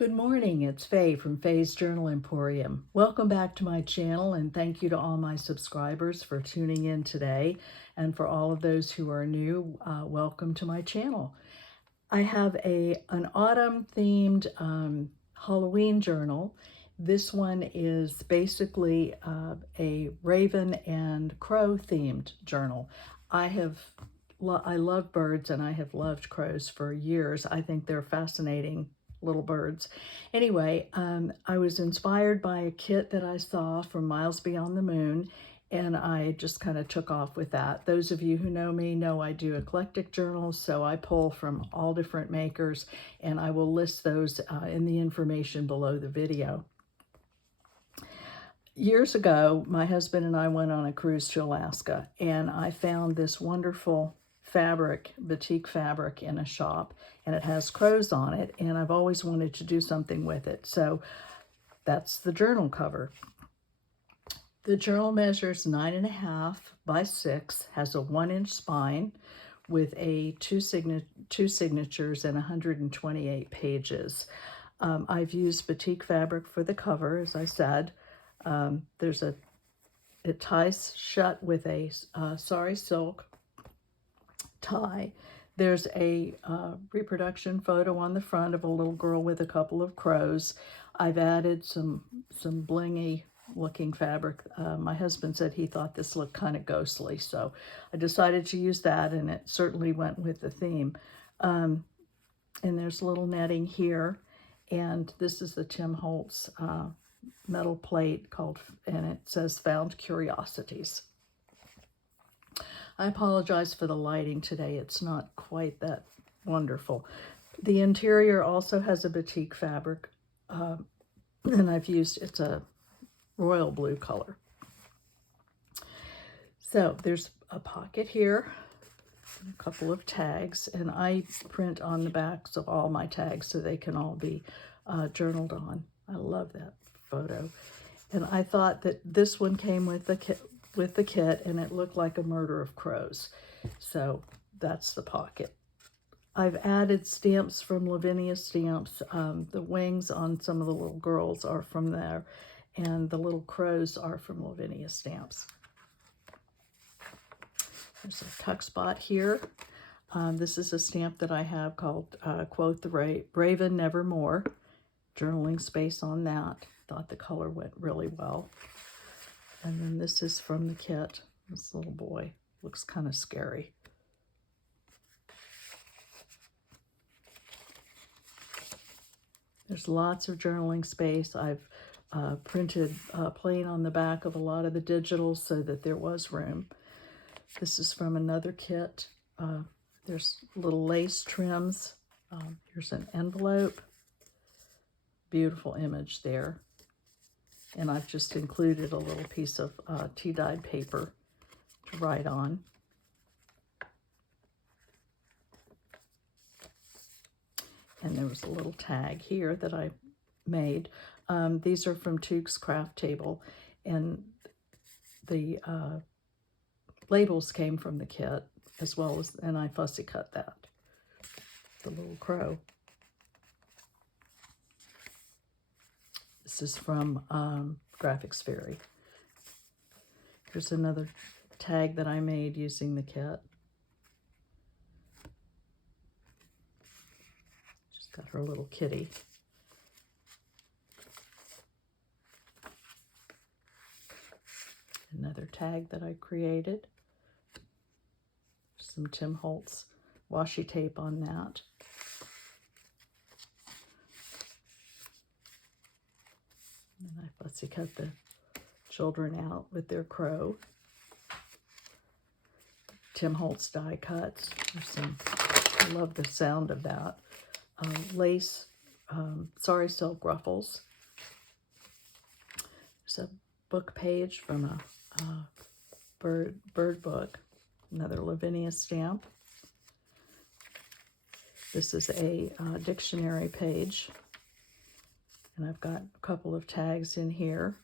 Good morning, it's Faye from Faye's Journal Emporium. Welcome back to my channel, and thank you to all my subscribers for tuning in today. And for all of those who are new, welcome to my channel. I have an autumn themed Halloween journal. This one is basically a raven and crow themed journal. I love birds, and I have loved crows for years. I think they're fascinating little birds. Anyway, I was inspired by a kit that I saw from Miles Beyond the Moon, and I just kind of took off with that. Those of you who know me know I do eclectic journals, so I pull from all different makers, and I will list those in the information below the video. Years ago, my husband and I went on a cruise to Alaska, and I found this wonderful fabric, batik fabric, in a shop, and it has crows on it, and I've always wanted to do something with it. So that's the journal cover. The journal measures 9.5 by 6, has a 1-inch spine with two signatures and 128 pages. I've used batik fabric for the cover, as I said. It ties shut with a sari silk tie. There's a reproduction photo on the front of a little girl with a couple of crows. I've added some blingy looking fabric. My husband said he thought this looked kind of ghostly, so I decided to use that, and it certainly went with the theme. And there's a little netting here, and this is the Tim Holtz metal plate and it says Found Curiosities. I apologize for the lighting today. It's not quite that wonderful. The interior also has a batik fabric, and it's a royal blue color. So there's a pocket here, a couple of tags, and I print on the backs of all my tags so they can all be journaled on. I love that photo. And I thought that this one came with the kit, and it looked like a murder of crows. So that's the pocket. I've added stamps from Lavinia Stamps. The wings on some of the little girls are from there, and the little crows are from Lavinia Stamps. There's a tuck spot here. This is a stamp that I have called Quote the Raven Nevermore. Journaling space on that. Thought the color went really well. And then this is from the kit. This little boy looks kind of scary. There's lots of journaling space. I've printed plain on the back of a lot of the digitals so that there was room. This is from another kit. There's little lace trims. Here's an envelope. Beautiful image there. And I've just included a little piece of tea-dyed paper to write on. And there was a little tag here that I made. These are from Tuke's Craft Table, and the labels came from the kit as well as, and I fussy cut that. The little crow. This is from Graphics Fairy. Here's another tag that I made using the kit. She's got her little kitty. Another tag that I created. Some Tim Holtz washi tape on that. And I fussy cut the children out with their crow. Tim Holtz die cuts. I love the sound of that. Lace, sari silk ruffles. There's a book page from a bird book. Another Lavinia stamp. This is a dictionary page. And I've got a couple of tags in here.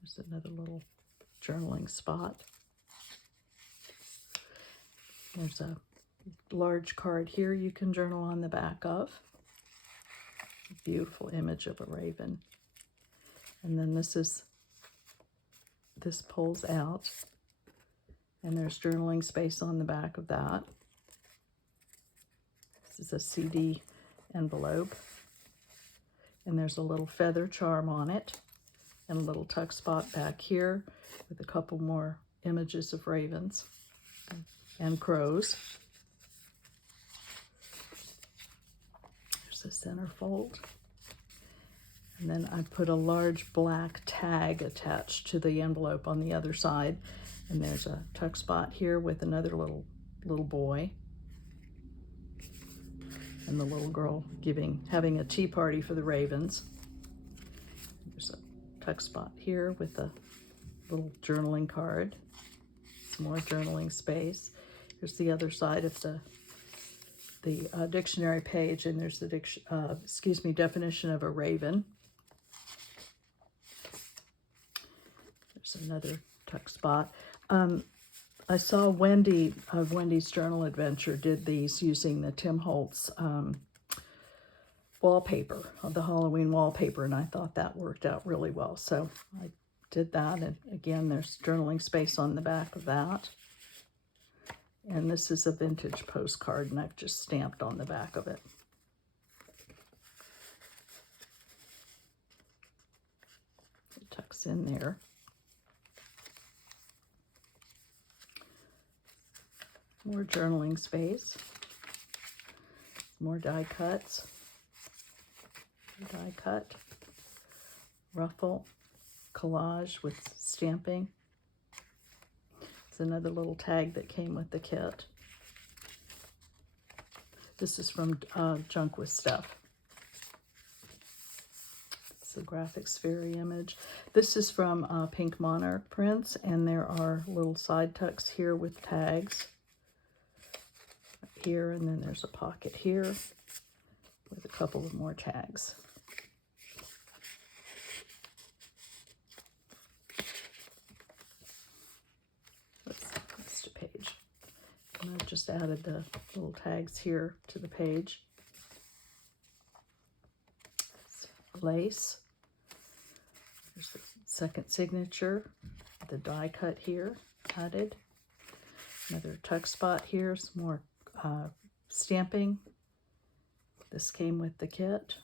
There's another little journaling spot. There's a large card here you can journal on the back of. A beautiful image of a raven. And then this pulls out, and there's journaling space on the back of that. This is a CD envelope, and there's a little feather charm on it, and a little tuck spot back here with a couple more images of ravens and crows. There's the center fold. And then I put a large black tag attached to the envelope on the other side. And there's a tuck spot here with another little boy. And the little girl having a tea party for the ravens. There's a tuck spot here with a little journaling card. Some more journaling space. Here's the other side of the dictionary page, and there's the definition of a raven. There's another tuck spot. I saw Wendy of Wendy's Journal Adventure did these using the Tim Holtz wallpaper, the Halloween wallpaper, and I thought that worked out really well. So I did that, and again, there's journaling space on the back of that. And this is a vintage postcard, and I've just stamped on the back of it. It tucks in there. More journaling space. More die cuts. Die cut. Ruffle. Collage with stamping. It's another little tag that came with the kit. This is from Junk with Stuff. It's a Graphics Fairy image. This is from Pink Monarch Prints, and there are little side tucks here with tags. Here, and then there's a pocket here with a couple of more tags. That's the page. And I've just added the little tags here to the page. It's lace. There's the second signature, the die cut here added. Another tuck spot here, some more stamping. This came with the kit.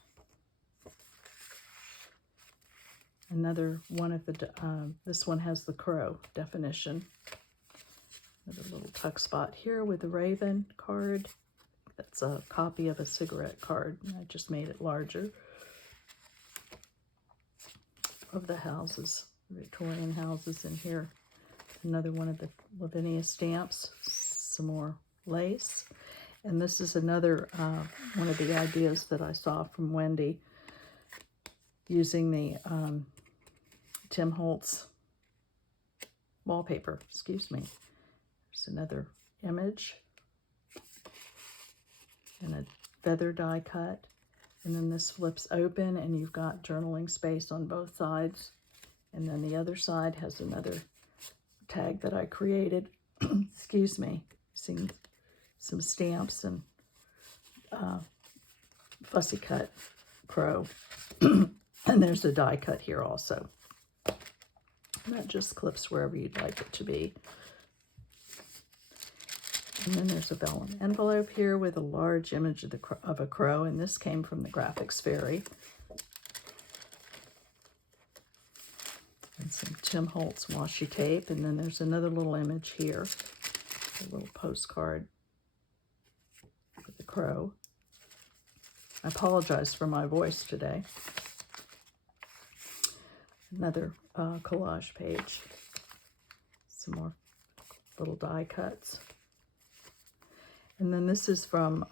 Another one of the, this one has the crow definition. Another little tuck spot here with the raven card. That's a copy of a cigarette card. I just made it larger. Of the houses, Victorian houses in here. Another one of the Lavinia stamps. Some more lace. And this is another one of the ideas that I saw from Wendy using the Tim Holtz wallpaper. Excuse me. There's another image and a feather die cut. And then this flips open and you've got journaling space on both sides. And then the other side has another tag that I created. Excuse me. Seeing some stamps and fussy cut crow. And there's a die cut here also. And that just clips wherever you'd like it to be. And then there's a vellum envelope here with a large image of a crow, and this came from the Graphics Fairy. And some Tim Holtz washi tape, and then there's another little image here, a little postcard with the crow. I apologize for my voice today. Another collage page. Some more little die cuts. And then this is from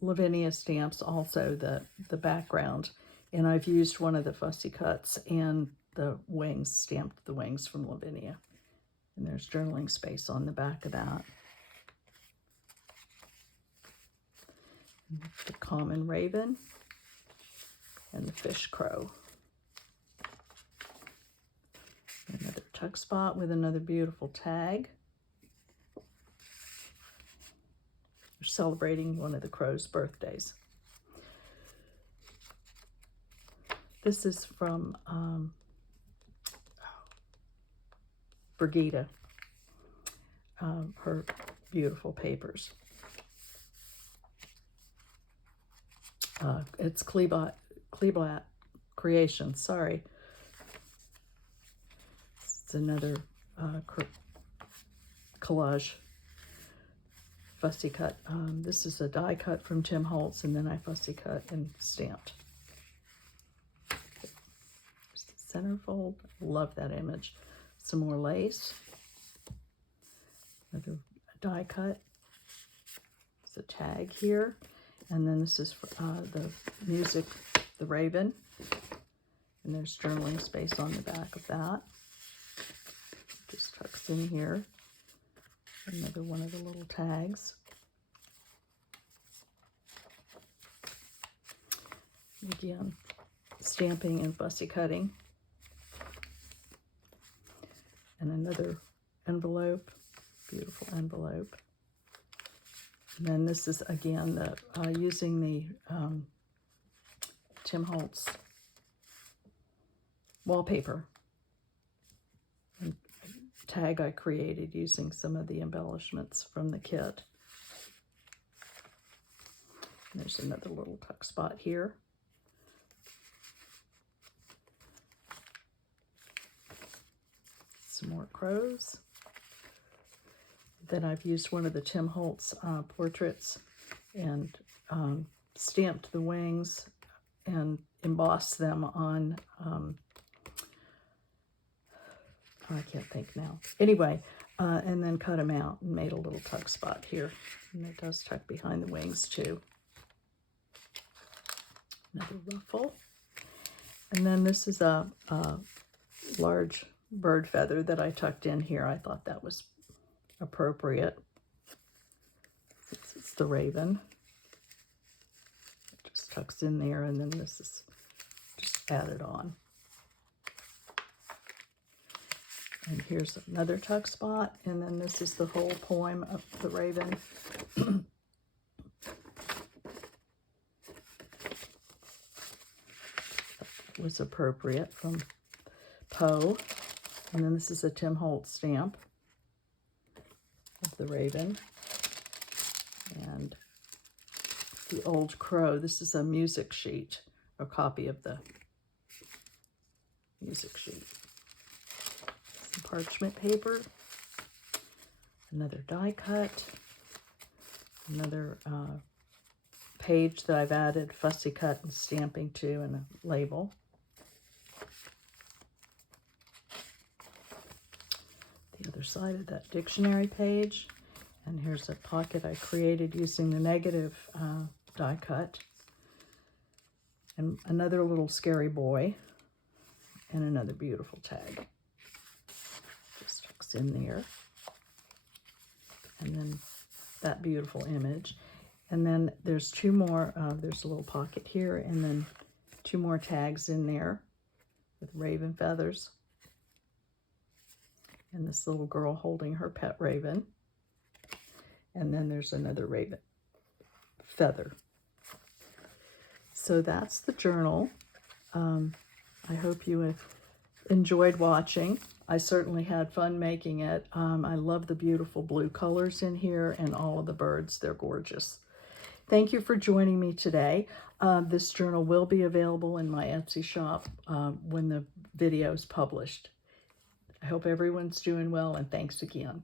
Lavinia Stamps, also the background. And I've used one of the fussy cuts and the wings, stamped the wings from Lavinia. And there's journaling space on the back of that. And the common raven and the fish crow. Another tuck spot with another beautiful tag. We're celebrating one of the crows' birthdays. This is from Brigida, her beautiful papers. It's Kleeblatt Creations, sorry. It's another collage, fussy cut. This is a die cut from Tim Holtz, and then I fussy cut and stamped. There's the centerfold. Love that image. Some more lace. Another die cut. There's a tag here. And then this is for, the music, The Raven. And there's journaling space on the back of that. Just tucks in here. Another one of the little tags. Again, stamping and fussy cutting. And another envelope, beautiful envelope. And then this is, again, the using the Tim Holtz wallpaper and tag I created using some of the embellishments from the kit. And there's another little tuck spot here. Some more crows. Then I've used one of the Tim Holtz portraits and stamped the wings and embossed them on, I can't think now. Anyway, and then cut them out and made a little tuck spot here. And it does tuck behind the wings too. Another ruffle. And then this is a large bird feather that I tucked in here. I thought that was appropriate. It's the Raven. It just tucks in there, and then this is just added on. And here's another tuck spot, and then this is the whole poem of the Raven. That was appropriate from Poe. And then this is a Tim Holtz stamp of the Raven. And the Old Crow. This is a music sheet, a copy of the music sheet. Some parchment paper. Another die cut. Another page that I've added fussy cut and stamping to, and a label. The other side of that dictionary page. And here's a pocket I created using the negative die cut. And another little scary boy. And another beautiful tag. Just tucks in there. And then that beautiful image. And then there's two more, there's a little pocket here, and then two more tags in there with raven feathers. And this little girl holding her pet raven. And then there's another raven feather. So that's the journal. I hope you have enjoyed watching. I certainly had fun making it. I love the beautiful blue colors in here and all of the birds. They're gorgeous. Thank you for joining me today. This journal will be available in my Etsy shop when the video is published. I hope everyone's doing well, and thanks again.